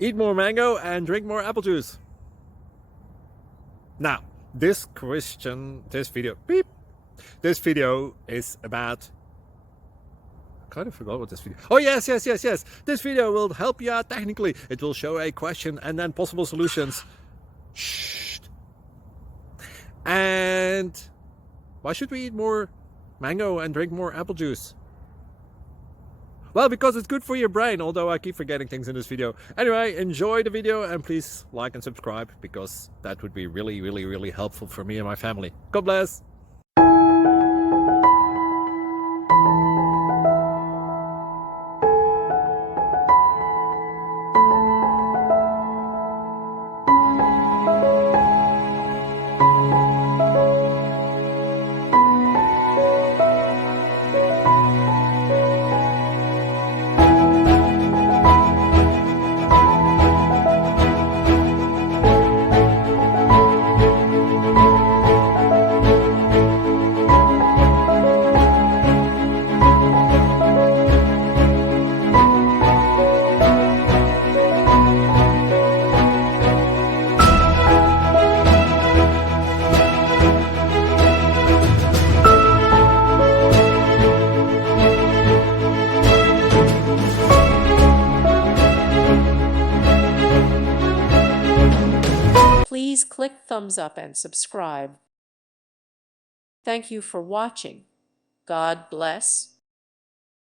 Eat more mango and drink more apple juice. Now, this video is about, I kind of forgot what this video. Oh, yes. This video will help you out technically. It will show a question and then possible solutions. Shh. And why should we eat more mango and drink more apple juice? Well, because it's good for your brain, although I keep forgetting things in this video. Anyway, enjoy the video and please like and subscribe, because that would be really helpful for me and my family. God bless! Please click thumbs up and subscribe. Thank you for watching. God bless.